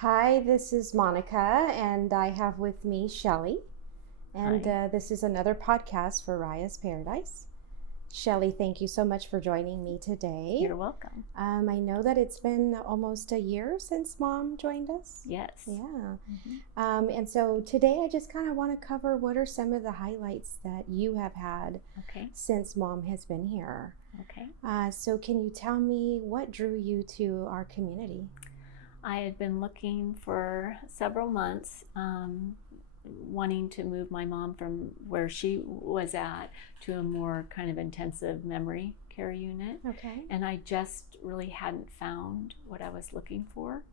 Hi, this is Monica, and I have with me Shelly. And Hi. this is another podcast for Raya's Paradise. Shelly, thank you so much for joining me today. You're welcome. I know that it's been almost a year since Mom joined us. Yes. Yeah. Hmm. And so today I just kind of want to cover what are some of the highlights that you have had Okay. since Mom has been here. Okay. So can you tell me what drew you to our community? I had been looking for several months, wanting to move my mom from where she was at to a more kind of intensive memory care unit. Okay. And I just really hadn't found what I was looking for.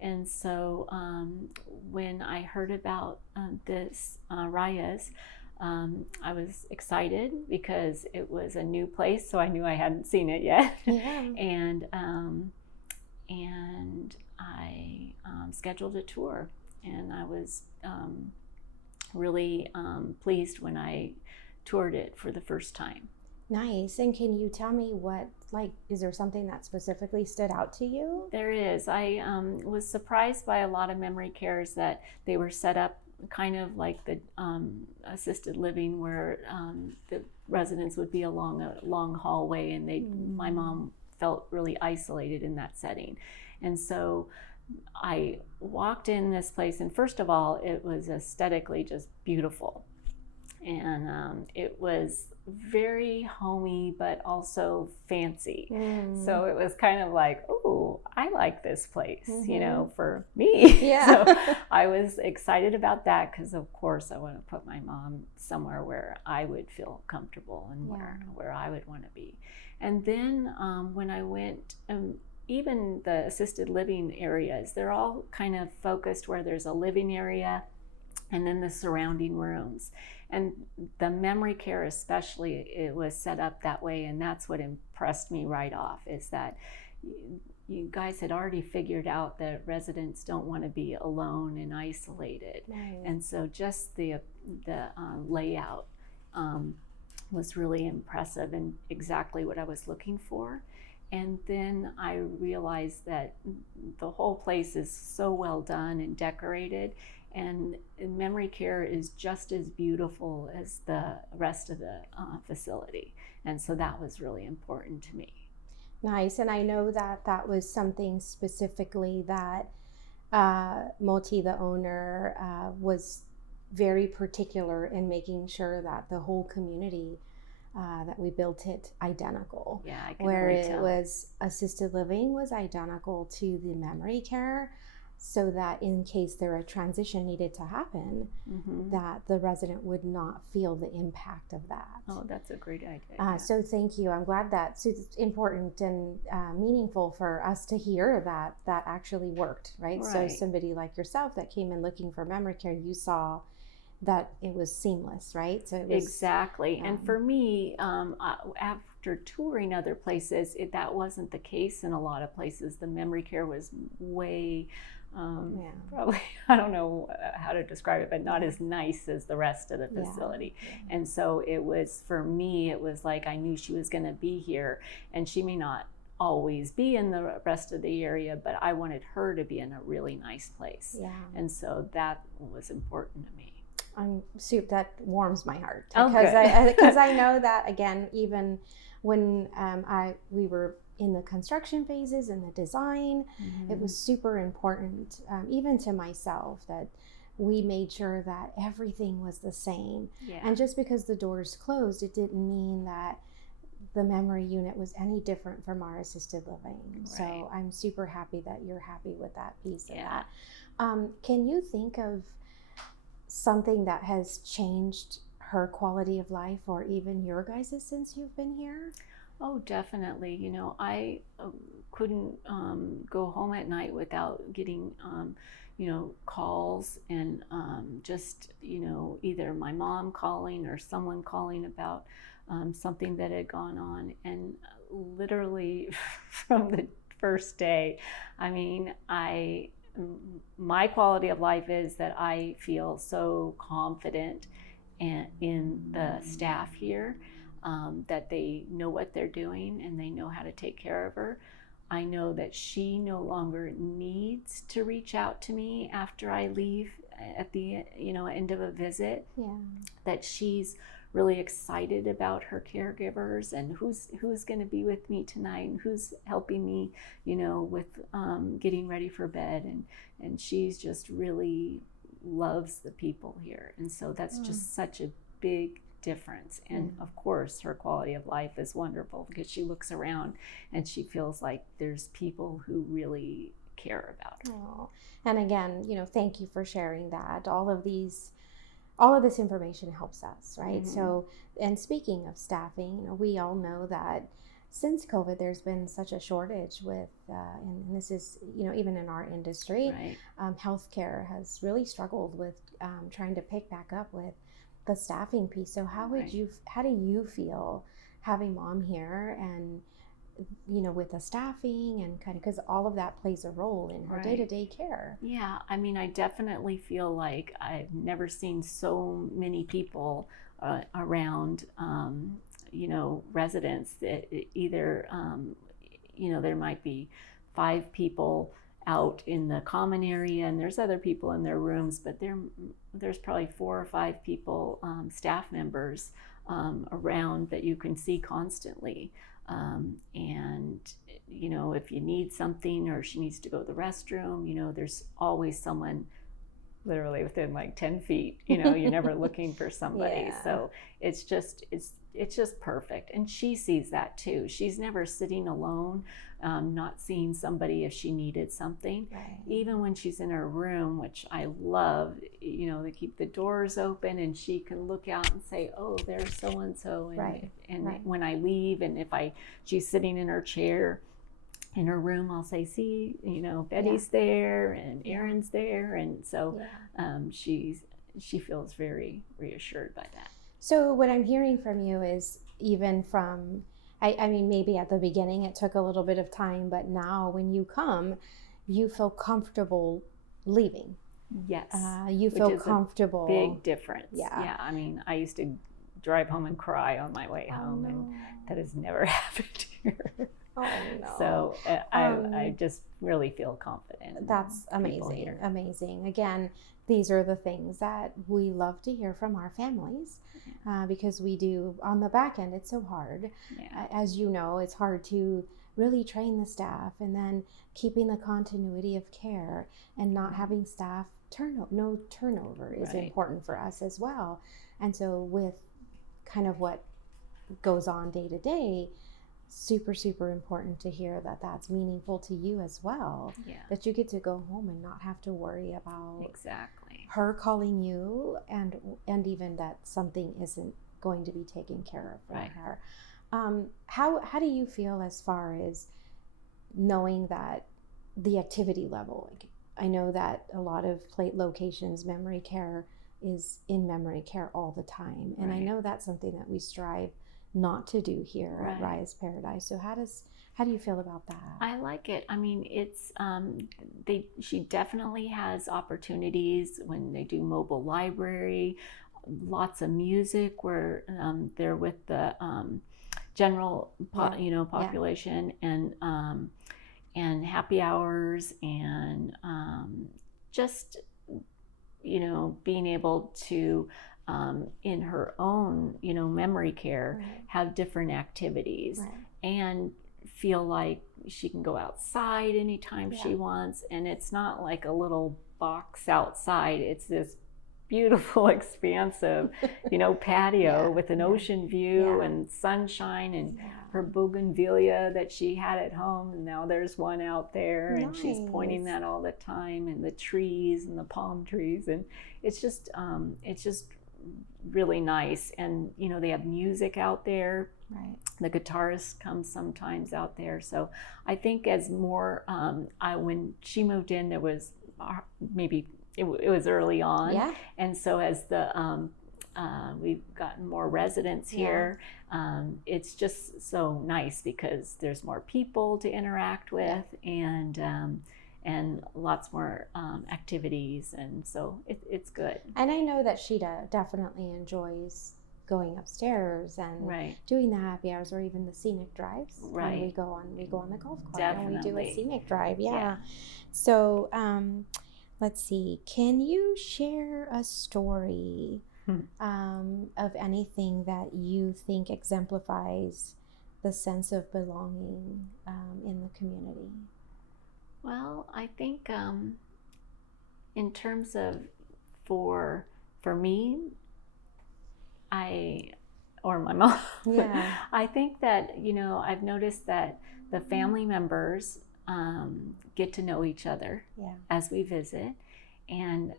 And so when I heard about this Rayas, I was excited because it was a new place, so I knew I hadn't seen it yet. Yeah. And I scheduled a tour, and I was really pleased when I toured it for the first time. Nice. And can you tell me is there something that specifically stood out to you? There is. I was surprised by a lot of memory cares that they were set up kind of like the assisted living, where the residents would be along a long hallway, and my mom felt really isolated in that setting. And so I walked in this place, and first of all, it was aesthetically just beautiful. And it was very homey, but also fancy. So it was kind of like, oh, I like this place, for me. Yeah. So I was excited about that because, of course, I want to put my mom somewhere where I would feel comfortable and where I would want to be. And then when I went, even the assisted living areas, they're all kind of focused where there's a living area and then the surrounding rooms. And the memory care especially, it was set up that way, and that's what impressed me right off, is that you guys had already figured out that residents don't want to be alone and isolated. Right. And so just the layout was really impressive and exactly what I was looking for. And then I realized that the whole place is so well done and decorated, and memory care is just as beautiful as the rest of the facility. And so that was really important to me. Nice. And I know that that was something specifically that Moti, the owner, was very particular in making sure that the whole community that we built it identical. Yeah, I can where really it tell. was assisted living was identical to the memory care, so that in case there a transition needed to happen, that the resident would not feel the impact of that. Oh, that's a great idea. So thank you. I'm glad that it's important and meaningful for us to hear that that actually worked, right? So somebody like yourself that came in looking for memory care, you saw that it was seamless, right? So it was, exactly. And for me, after touring other places, that wasn't the case in a lot of places. The memory care was way, probably, I don't know how to describe it, but not as nice as the rest of the facility. Yeah. And so it was, for me, it was like I knew she was going to be here, and she may not always be in the rest of the area, but I wanted her to be in a really nice place. Yeah. And so that was important to me. That warms my heart, because I know that, again, even when we were in the construction phases and the design, it was super important, even to myself, that we made sure that everything was the same. Yeah. And just because the doors closed, it didn't mean that the memory unit was any different from our assisted living. Right. So I'm super happy that you're happy with that piece of that. Can you think of something that has changed her quality of life, or even your guys' since you've been here? Oh, definitely. I couldn't go home at night without getting, calls, and just, either my mom calling or someone calling about something that had gone on. And literally from the first day, my quality of life is that I feel so confident in the staff here, that they know what they're doing and they know how to take care of her. I know that she no longer needs to reach out to me after I leave at the end of a visit. Yeah. That she's really excited about her caregivers and who's going to be with me tonight and who's helping me, with getting ready for bed, and she's just really loves the people here, and so that's just such a big difference. And of course her quality of life is wonderful because she looks around and she feels like there's people who really care about her. Oh. And again, thank you for sharing that. All of this information helps us, right? So, and speaking of staffing, we all know that since COVID, there's been such a shortage with, and this is, even in our industry, Right. Healthcare has really struggled with trying to pick back up with the staffing piece. So how do you feel having Mom here and, with the staffing and kind of, because all of that plays a role in her Right. day-to-day care. Yeah, I mean, I definitely feel like I've never seen so many people around, residents that either, there might be 5 people out in the common area and there's other people in their rooms, but there's probably 4 or 5 people, staff members around that you can see constantly. And if you need something or she needs to go to the restroom, there's always someone literally within like 10 feet, you're never looking for somebody. Yeah. So it's just perfect. And she sees that too. She's never sitting alone, not seeing somebody if she needed something. Right. Even when she's in her room, which I love, they keep the doors open and she can look out and say, oh, there's so-and-so. And Right. when I leave, and if she's sitting in her chair in her room, I'll say, see, Betty's there and Aaron's there. And so she feels very reassured by that. So what I'm hearing from you is, even from, I mean, maybe at the beginning it took a little bit of time, but now when you come, you feel comfortable leaving. Yes. You feel comfortable. Big difference. Yeah. Yeah. I mean, I used to drive home and cry on my way home, and that has never happened here. Oh, no. So I just really feel confident. That's amazing. Amazing. Again, these are the things that we love to hear from our families, because we do, on the back end, it's so hard. Yeah. As you know, it's hard to really train the staff, and then keeping the continuity of care and not having staff no turnover is Right. important for us as well. And so with kind of what goes on day to day, super, super important to hear that that's meaningful to you as well. Yeah. That you get to go home and not have to worry about Exactly. her calling you, and even that something isn't going to be taken care of for Right. her. How do you feel as far as knowing that the activity level? Like, I know that a lot of locations, memory care is in memory care all the time, and I Right. know that's something that we strive not to do here at Right. Raya's Paradise. So how do you feel about that? I like it. I mean, it's she definitely has opportunities when they do mobile library, lots of music where they're with the general population, and happy hours, and just being able to in her own memory care Right. have different activities. Right. And feel like she can go outside anytime she wants, and it's not like a little box outside. It's this beautiful, expansive, patio with an ocean view and sunshine, and her bougainvillea that she had at home, and now there's one out there, and she's pointing that all the time, and the trees and the palm trees, and it's just really nice. And they have music out there. Right. The guitarist comes sometimes out there. So I think as more, when she moved in, there was maybe it was early on. Yeah. And so as we've gotten more residents here, it's just so nice because there's more people to interact with, and lots more activities, and so it's good. And I know that Sheeta definitely enjoys going upstairs and Right. doing the happy hours or even the scenic drives. Right. When we go on the golf cart Definitely. and we do a scenic drive. Yeah. Yeah. So let's see. Can you share a story of anything that you think exemplifies the sense of belonging in the community? Well, I think in terms of for me, or my mom, Yeah. I think that, I've noticed that the family members get to know each other as we visit. And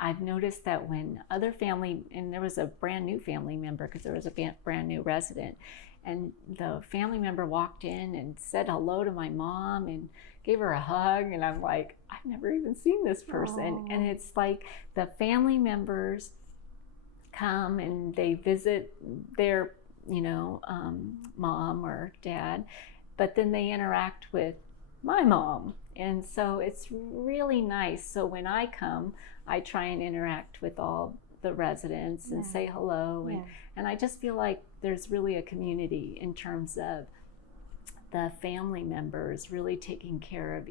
I've noticed that when other family, and there was a brand new family member because there was a brand new resident, and the family member walked in and said hello to my mom and gave her a hug, and I'm like, I've never even seen this person. Aww. And it's like the family members come and they visit their, mom or dad, but then they interact with my mom. And so it's really nice. So when I come, I try and interact with all the residents and say hello. And I just feel like there's really a community in terms of the family members really taking care of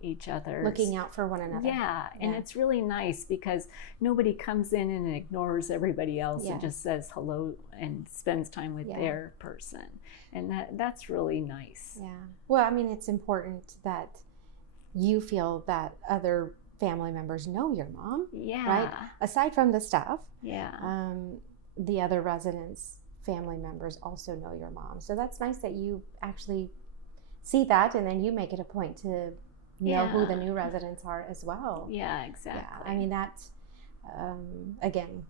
each other. Looking out for one another. And it's really nice because nobody comes in and ignores everybody else and just says hello and spends time with their person. And that's really nice. Yeah. Well, I mean, it's important that you feel that other family members know your mom. Yeah. Right? Aside from the staff. Yeah. The other residents' family members also know your mom. So that's nice that you actually see that and then you make it a point to know who the new residents are as well. Yeah, exactly. Yeah. I mean, that's, again,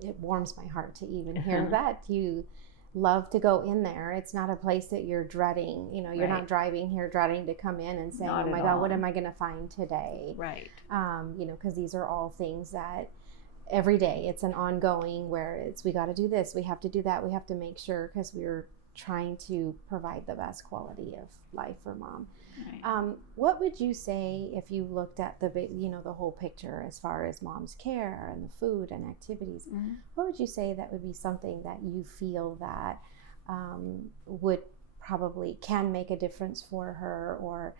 it warms my heart to even hear that you love to go in there. It's not a place that you're dreading. You're not driving here dreading to come in and saying, oh my God, what am I going to find today? Right. Because these are all things that every day it's an ongoing where we got to do this, we have to do that, we have to make sure because we're trying to provide the best quality of life for mom. Right. What would you say if you looked at the whole picture as far as mom's care and the food and activities? Mm-hmm. What would you say that would be something that you feel that would probably can make a difference for her, or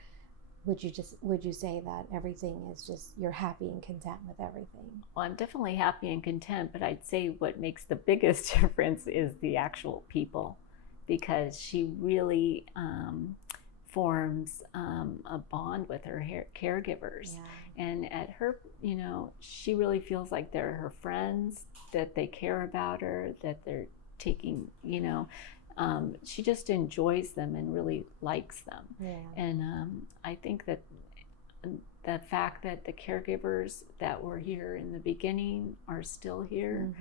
would you say that everything is just you're happy and content with everything? Well, I'm definitely happy and content, but I'd say what makes the biggest difference is the actual people, because she really forms a bond with her caregivers. And at her, she really feels like they're her friends, that they care about her, that they're taking, she just enjoys them and really likes them. And I think that the fact that the caregivers that were here in the beginning are still here,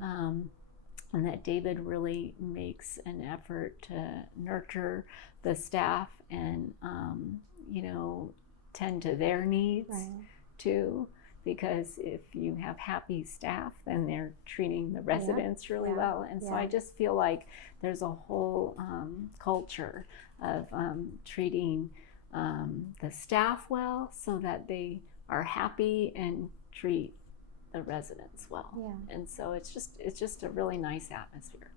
and that David really makes an effort to nurture the staff and, tend to their needs too. Because if you have happy staff, then they're treating the residents really well. And so I just feel like there's a whole culture of treating the staff well so that they are happy and treat the residents well. And so it's just a really nice atmosphere.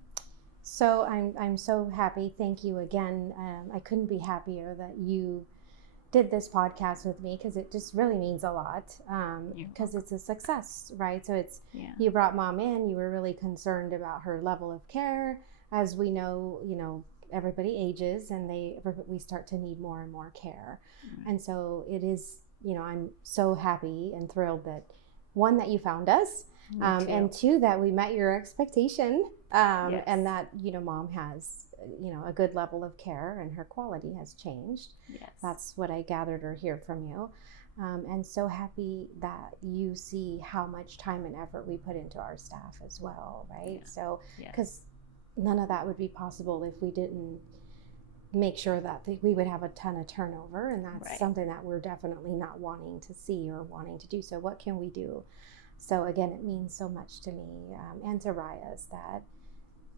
So I'm so happy. Thank you again. I couldn't be happier that you did this podcast with me, because it just really means a lot, because it's a success, right? So you brought mom in, you were really concerned about her level of care. As we know, everybody ages and we start to need more and more care. And so it is, I'm so happy and thrilled that, one, that you found us, and two, that we met your expectation, and that, mom has, a good level of care and her quality has changed. That's what I gathered or hear from you. And so happy that you see how much time and effort we put into our staff as well, right? So, because none of that would be possible if we didn't make sure that we would have a ton of turnover, and that's something that we're definitely not wanting to see or wanting to do. So what can we do? So again, it means so much to me and to Rayas that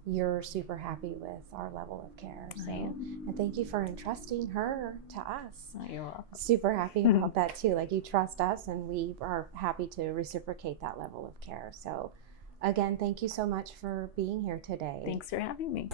you're super happy with our level of care. So, and thank you for entrusting her to us. You're welcome. Super happy about that too. Like, you trust us and we are happy to reciprocate that level of care. So again, thank you so much for being here today. Thanks for having me.